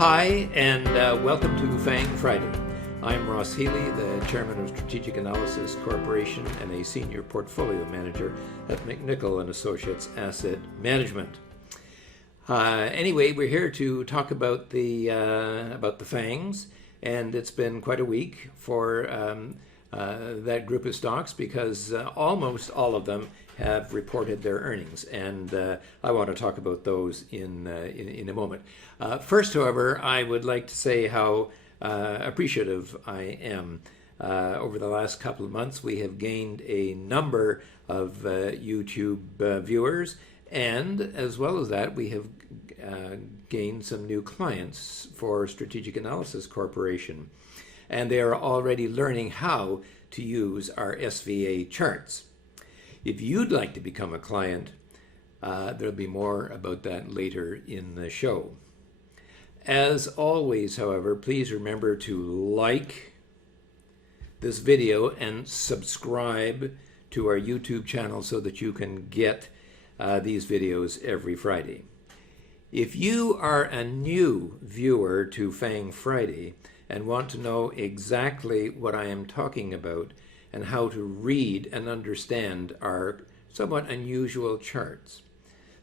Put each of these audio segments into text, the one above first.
Hi, and welcome to FANG Friday. I'm Ross Healy, the Chairman of Strategic Analysis Corporation and a Senior Portfolio Manager at McNichol & Associates Asset Management. Anyway, we're here to talk about the FANGs, and it's been quite a week for that group of stocks because almost all of them have reported their earnings, and I want to talk about those in a moment. First, however, I would like to say how appreciative I am. Over the last couple of months, we have gained a number of YouTube viewers, and as well as that, we have gained some new clients for Strategic Analysis Corporation, and they are already learning how to use our SVA charts. If you'd like to become a client, there'll be more about that later in the show. As always, however, please remember to like this video and subscribe to our YouTube channel so that you can get these videos every Friday. If you are a new viewer to FANG Friday and want to know exactly what I am talking about and how to read and understand our somewhat unusual charts,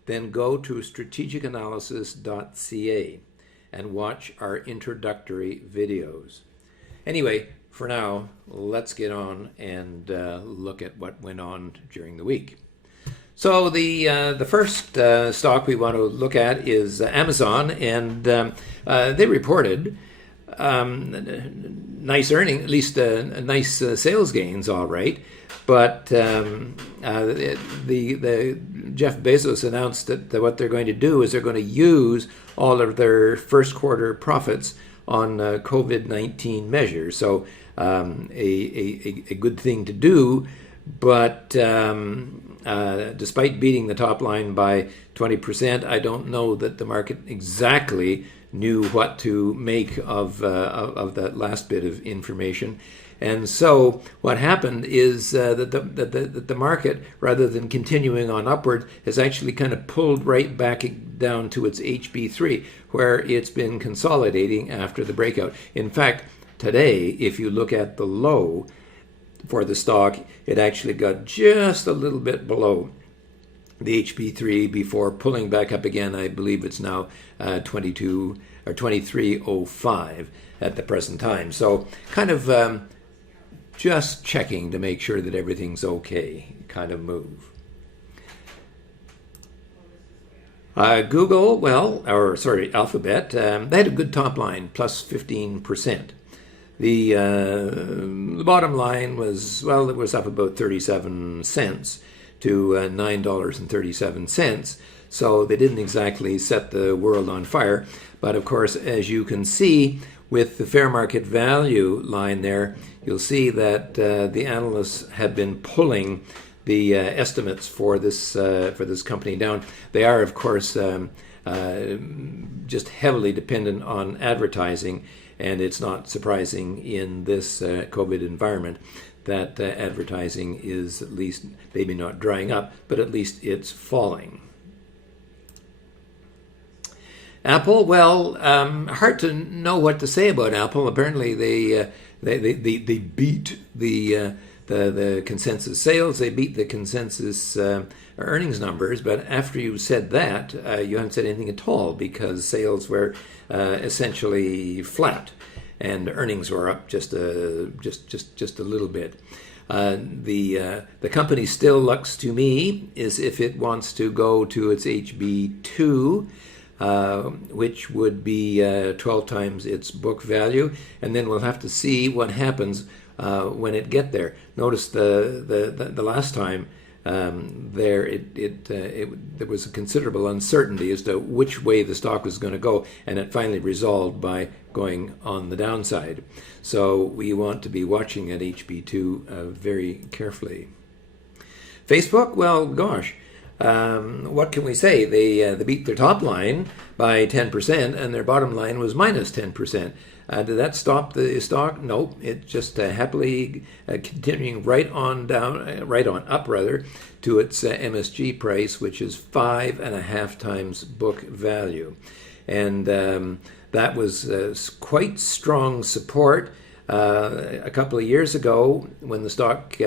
then go to strategicanalysis.ca and watch our introductory videos. Anyway, for now, let's get on and look at what went on during the week. So the first stock we want to look at is Amazon, and they reported nice earning, at least nice sales gains, all right. But the Jeff Bezos announced that what they're going to do is they're going to use all of their first quarter profits on COVID-19 measures. So a good thing to do, but despite beating the top line by 20%, I don't know that the market exactly knew what to make of that last bit of information. And so what happened is that the market, rather than continuing on upward, has actually kind of pulled right back down to its HB3, where it's been consolidating after the breakout. In fact, today, if you look at the low for the stock, it actually got just a little bit below the HB3 before pulling back up again. I believe it's now 22 or 23.05 at the present time. So kind of just checking to make sure that everything's okay kind of move. Google, Alphabet, they had a good top line, plus 15%. The bottom line was, well, it was up about 37 cents to $9.37. So they didn't exactly set the world on fire. But of course, as you can see with the fair market value line there, you'll see that the analysts have been pulling the estimates for this company down. They are, of course, just heavily dependent on advertising, and it's not surprising in this COVID environment that advertising is at least maybe not drying up, but at least it's falling. Apple, well, hard to know what to say about Apple. Apparently, they beat the consensus sales. They beat the consensus earnings numbers. But after you said that, you haven't said anything at all because sales were essentially flat, and earnings were up just a little bit. The company still looks to me as if it wants to go to its HB2. Which would be 12 times its book value, and then we'll have to see what happens when it get there. Notice the last time there was a considerable uncertainty as to which way the stock was going to go, and it finally resolved by going on the downside. So we want to be watching at HB2 very carefully. Facebook, well, gosh. What can we say? They beat their top line by 10%, and their bottom line was minus 10%. Did that stop the stock? No, it just happily continuing right on up to its MSG price, which is 5.5 times book value. and that was quite strong support a couple of years ago when the stock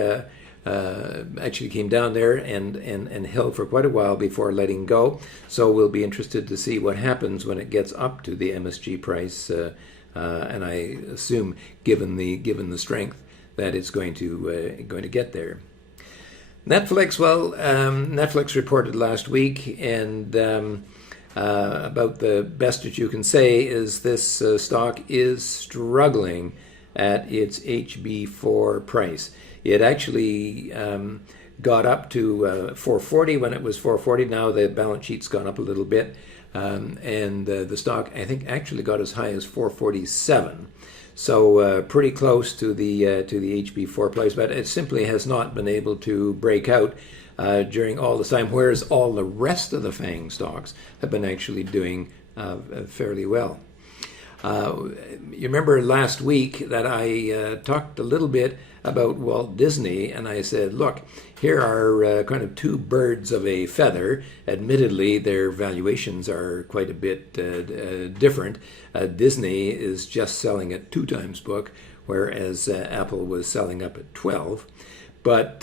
actually came down there and held for quite a while before letting go. So we'll be interested to see what happens when it gets up to the MSG price, and I assume, given the strength, that it's going to get there. Netflix, well, Netflix reported last week, and about the best that you can say is this stock is struggling at its HB4 price. It actually got up to 440 when it was 440. Now the balance sheet's gone up a little bit, and the stock, I think, actually got as high as 447. So pretty close to the HB4 price, but it simply has not been able to break out during all this time, whereas all the rest of the FANG stocks have been actually doing fairly well. You remember last week that I talked a little bit about Walt Disney, and I said, look, here are kind of two birds of a feather. Admittedly, their valuations are quite a bit different. Disney is just selling at 2 times book, whereas Apple was selling up at 12. But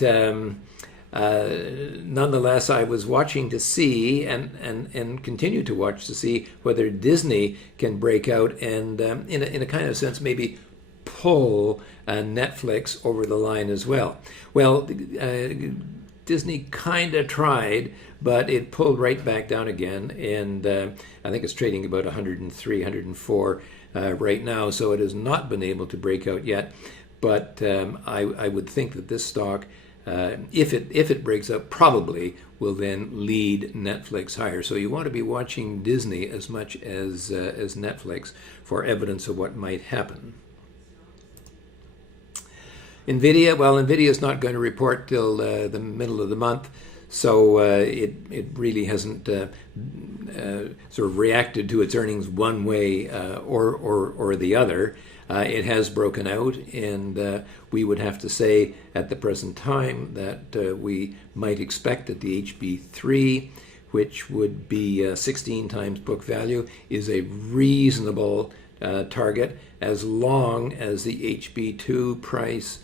nonetheless, I was watching to see and continue to watch to see whether Disney can break out and, in a kind of sense, maybe pull Netflix over the line as well. Well, Disney kind of tried, but it pulled right back down again, and I think it's trading about 103, 104 right now, so it has not been able to break out yet. But I would think that this stock, if it breaks up, probably will then lead Netflix higher. So you want to be watching Disney as much as Netflix for evidence of what might happen. Nvidia, well, Nvidia is not going to report till the middle of the month, so it really hasn't sort of reacted to its earnings one way or the other. It has broken out, and we would have to say at the present time that we might expect that the HB3, which would be 16 times book value, is a reasonable target as long as the HB2 price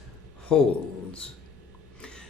holds.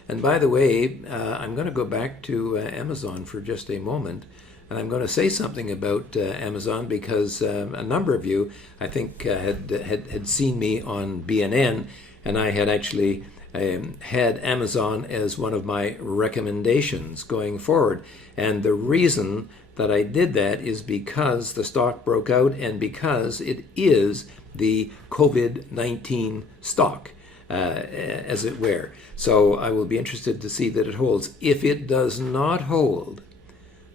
And by the way, I'm going to go back to Amazon for just a moment, and I'm going to say something about Amazon because a number of you, I think, had seen me on BNN, and I had actually had Amazon as one of my recommendations going forward. And the reason that I did that is because the stock broke out and because it is the COVID-19 stock, as it were. So I will be interested to see that it holds. If it does not hold,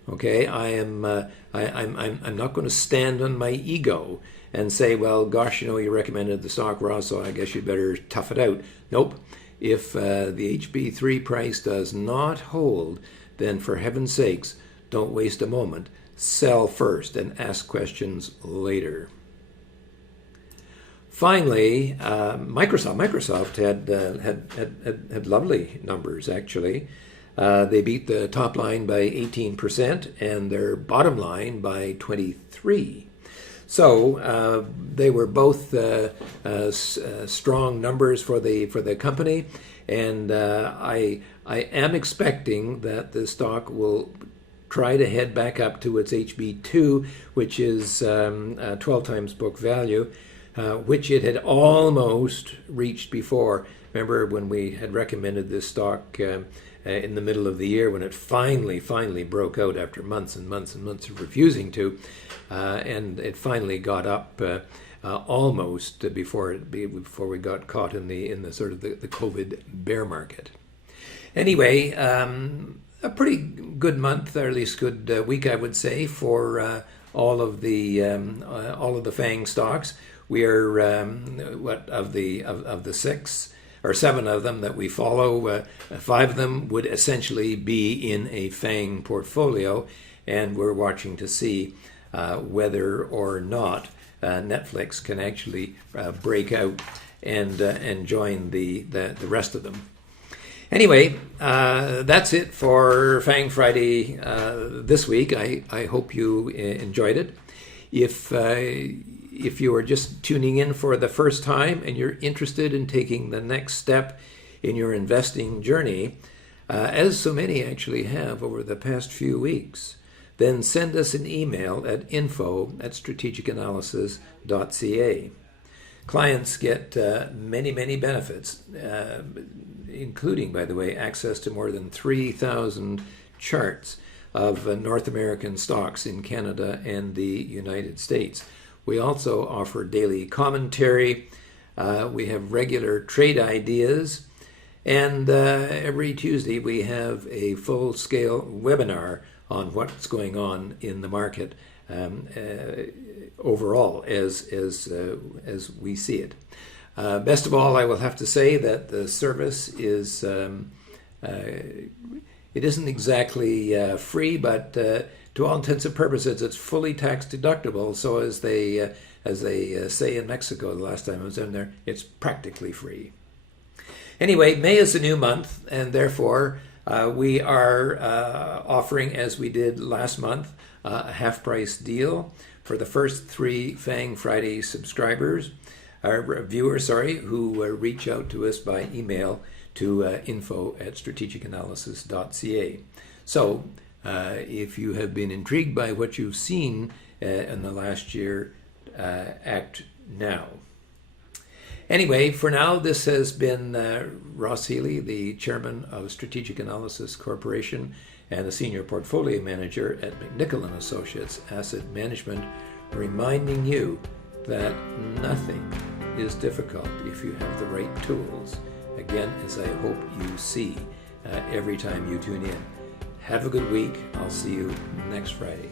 okay, I'm not going to stand on my ego and say, well, gosh, you recommended the stock, Ross, so I guess you better tough it out. Nope. If the HB3 price does not hold, then for heaven's sakes, don't waste a moment. Sell first and ask questions later. Finally, Microsoft had lovely numbers, actually. They beat the top line by 18% and their bottom line by 23%. So they were both strong numbers for the company, and I am expecting that the stock will try to head back up to its HB2, which is 12 times book value, which it had almost reached before. Remember when we had recommended this stock in the middle of the year, when it finally broke out after months and months and months of refusing to, and it finally got up almost before we got caught in the sort of the COVID bear market. Anyway, a pretty good month, or at least good week, I would say, for all of the FANG stocks. We are of the 6 or 7 of them that we follow, 5 of them would essentially be in a FANG portfolio, and we're watching to see whether or not Netflix can actually break out and join the rest of them. Anyway, that's it for FANG Friday this week. I hope you enjoyed it. If you are just tuning in for the first time and you're interested in taking the next step in your investing journey, as so many actually have over the past few weeks, then send us an email at info@strategicanalysis.ca. Clients get many benefits, including, by the way, access to more than 3,000 charts of North American stocks in Canada and the United States. We also offer daily commentary. We have regular trade ideas. And every Tuesday we have a full-scale webinar on what's going on in the market overall as we see it. Best of all, I will have to say that the service is it isn't exactly free, but to all intents and purposes, it's fully tax deductible. So as they say in Mexico, the last time I was in there, it's practically free. Anyway, May is a new month, and therefore we are offering, as we did last month, a half-price deal for the first 3 FANG Friday subscribers, viewers, who reach out to us by email to info@strategicanalysis.ca. So, if you have been intrigued by what you've seen in the last year, act now. Anyway, for now, this has been Ross Healy, the chairman of Strategic Analysis Corporation and a senior portfolio manager at McNichol & Associates Asset Management, reminding you that nothing is difficult if you have the right tools. Again, as I hope you see every time you tune in. Have a good week. I'll see you next Friday.